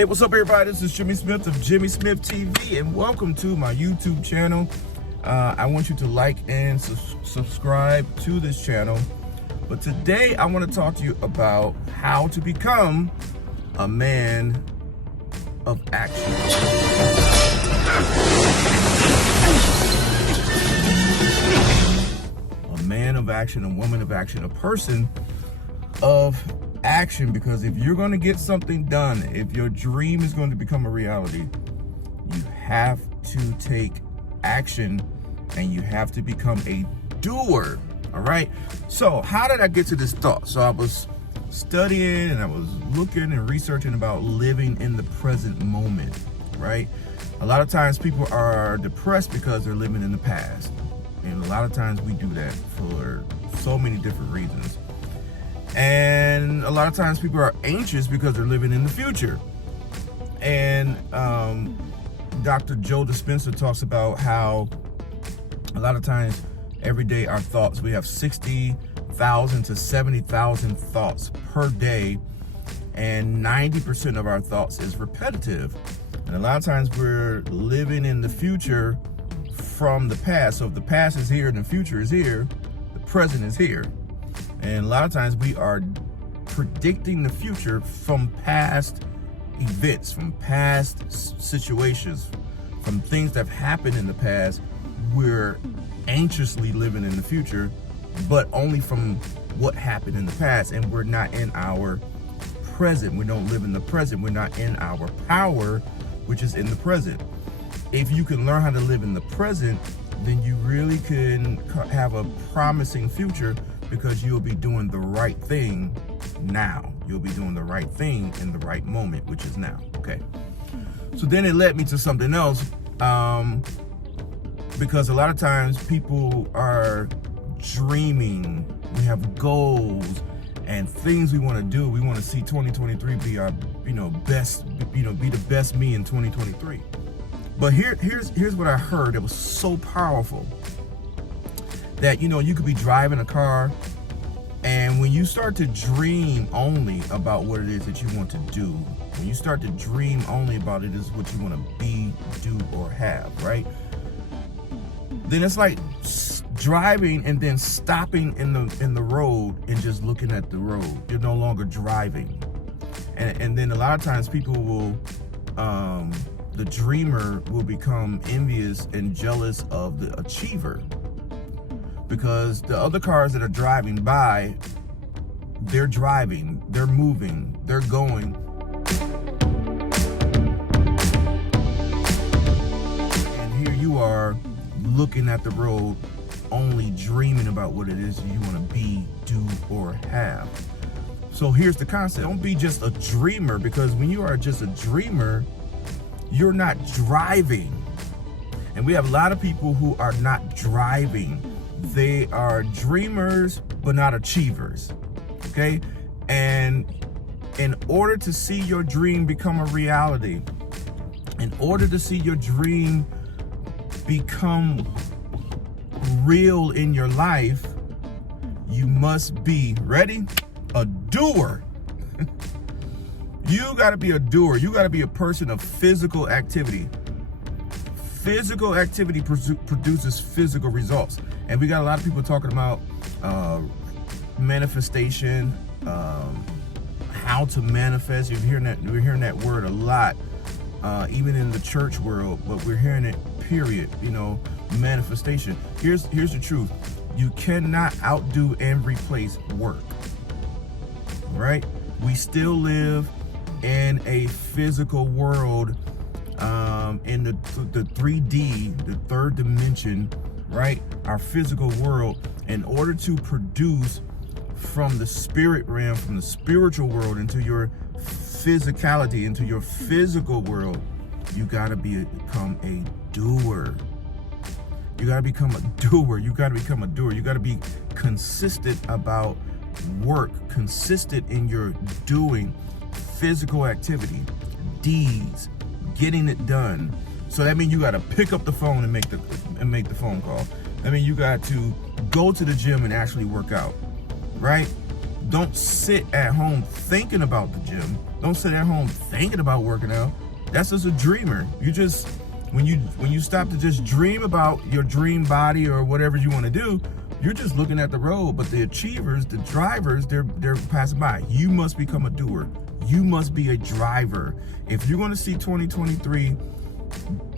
Hey, what's up, everybody? This is Jimmy Smith of Jimmy Smith TV, and welcome to my YouTube channel. I want you to like and subscribe to this channel. But today, I want to talk to you about how to become a man of action. A man of action, a woman of action, a person of action, because if you're going to get something done, if your dream is going to become a reality, you have to take action and you have to become a doer. All right. So how did I get to this thought? So I was studying and I was looking and researching about living in the present moment. Right. A lot of times people are depressed because they're living in the past. And a lot of times we do that for so many different reasons. And a lot of times people are anxious because they're living in the future. And Dr. Joe Dispenza talks about how a lot of times every day our thoughts, we have 60,000 to 70,000 thoughts per day. And 90% of our thoughts is repetitive. And a lot of times we're living in the future from the past. So if the past is here and the future is here, the present is here. And a lot of times we are predicting the future from past events, from past situations, from things that have happened in the past. We're anxiously living in the future, but only from what happened in the past. And we're not in our present. We don't live in the present. We're not in our power, which is in the present. If you can learn how to live in the present, then you really can have a promising future, because you'll be doing the right thing now. You'll be doing the right thing in the right moment, which is now. Okay. So then it led me to something else, because a lot of times people are dreaming. We have goals and things we want to do. We want to see 2023 be our, best, be the best me in 2023. But here's what I heard that was so powerful. That, you could be driving a car, and when you start to dream only about what it is that you want to do, when you start to dream only about it is what you want to be, do, or have, right? Then it's like driving and then stopping in the road and just looking at the road. You're no longer driving. And then a lot of times people will, the dreamer will become envious and jealous of the achiever. Because the other cars that are driving by, they're driving, they're moving, they're going. And here you are looking at the road, only dreaming about what it is you want to be, do, or have. So here's the concept. Don't be just a dreamer, because when you are just a dreamer, you're not driving. And we have a lot of people who are not driving. They are dreamers, but not achievers, okay? And in order to see your dream become a reality, in order to see your dream become real in your life, you must be, ready? A doer. You gotta be a doer. You gotta be a person of physical activity. Physical activity produces physical results. And we got a lot of people talking about manifestation, how to manifest. We're hearing that word a lot, even in the church world, but we're hearing it, period. Manifestation. Here's the truth. You cannot outdo and replace work, right? We still live in a physical world, in the 3D, the third dimension, right? Our physical world. In order to produce from the spirit realm, from the spiritual world into your physicality, into your physical world, you gotta become a doer. You gotta become a doer. You gotta become a doer. You gotta be consistent about work, consistent in your doing physical activity, deeds, getting it done. So that means you got to pick up the phone and make the phone call. I mean, you got to go to the gym and actually work out, right? Don't sit at home thinking about the gym. Don't sit at home thinking about working out. That's just a dreamer. You just, when you stop to just dream about your dream body or whatever you want to do, you're just looking at the road. But the achievers, the drivers, they're passing by. You must become a doer. You must be a driver. If you're going to see 2023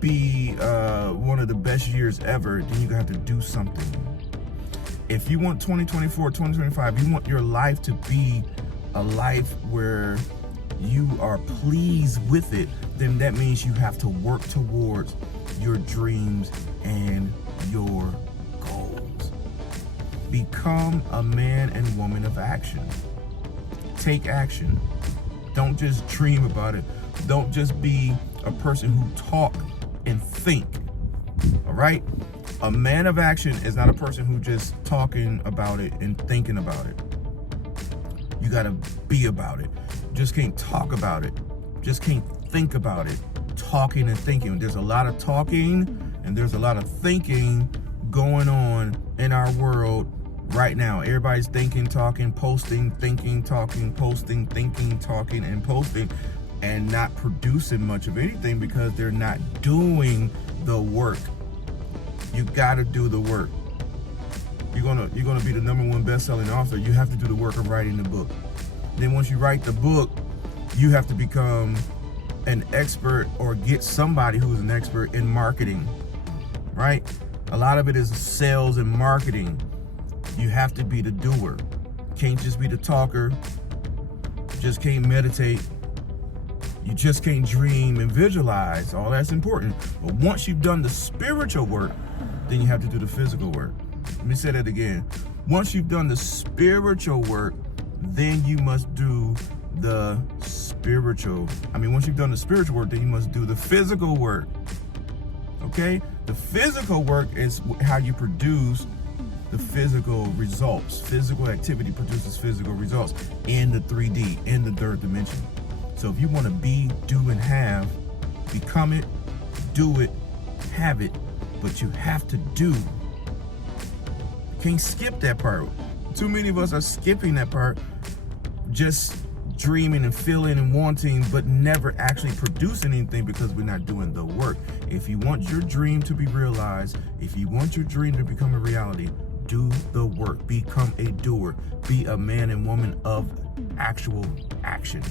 be one of the best years ever, then you have to do something. If you want 2024, 2025, you want your life to be a life where you are pleased with it, then that means you have to work towards your dreams and your goals. Become a man and woman of action. Take action. Don't just dream about it. Don't just be a person who talk and think. All right? A man of action is not a person who just talking about it and thinking about it. You got to be about it. Just can't talk about it. Just can't think about it. Talking and thinking. There's a lot of talking and there's a lot of thinking going on in our world right now. Everybody's thinking, talking, posting, thinking, talking, posting, thinking, talking, and posting, and not producing much of anything because they're not doing the work. You gotta do the work. You're gonna be the #1 best-selling author. You have to do the work of writing the book. Then once you write the book, you have to become an expert or get somebody who's an expert in marketing, right? A lot of it is sales and marketing. You have to be the doer. Can't just be the talker. Just can't meditate. You just can't dream and visualize. All that's important. But once you've done the spiritual work, then you have to do the physical work. Let me say that again. Once you've done the spiritual work, then you must do the once you've done the spiritual work, then you must do the physical work. Okay? The physical work is how you produce the physical results. Physical activity produces physical results in the 3D, in the third dimension. So if you want to be, do, and have, become it, do it, have it, but you have to do. You can't skip that part. Too many of us are skipping that part, just dreaming and feeling and wanting, but never actually producing anything because we're not doing the work. If you want your dream to be realized, if you want your dream to become a reality, do the work. Become a doer. Be a man and woman of actual action.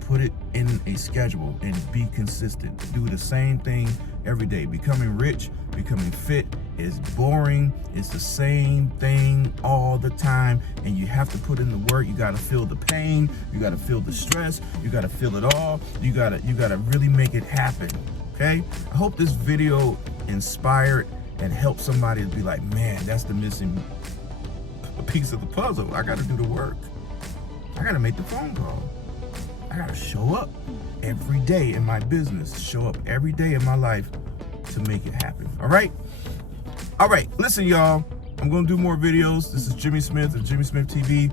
Put it in a schedule and be consistent. Do the same thing every day. Becoming rich, becoming fit is boring. It's the same thing all the time, and you have to put in the work. You got to feel the pain. You got to feel the stress. You got to feel it all. You got to really make it happen. Okay? I hope this video inspired and helped somebody to be like, man, that's the missing piece of the puzzle. I got to do the work. I got to make the phone call. I gotta show up every day in my business, show up every day in my life to make it happen. All right? Listen, y'all, I'm gonna do more videos. This is Jimmy Smith of Jimmy Smith TV.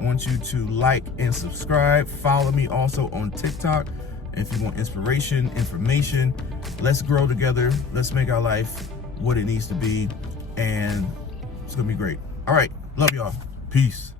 I want you to like and subscribe. Follow me also on TikTok. And if you want inspiration, information, let's grow together. Let's make our life what it needs to be. And it's gonna be great. All right, love y'all. Peace.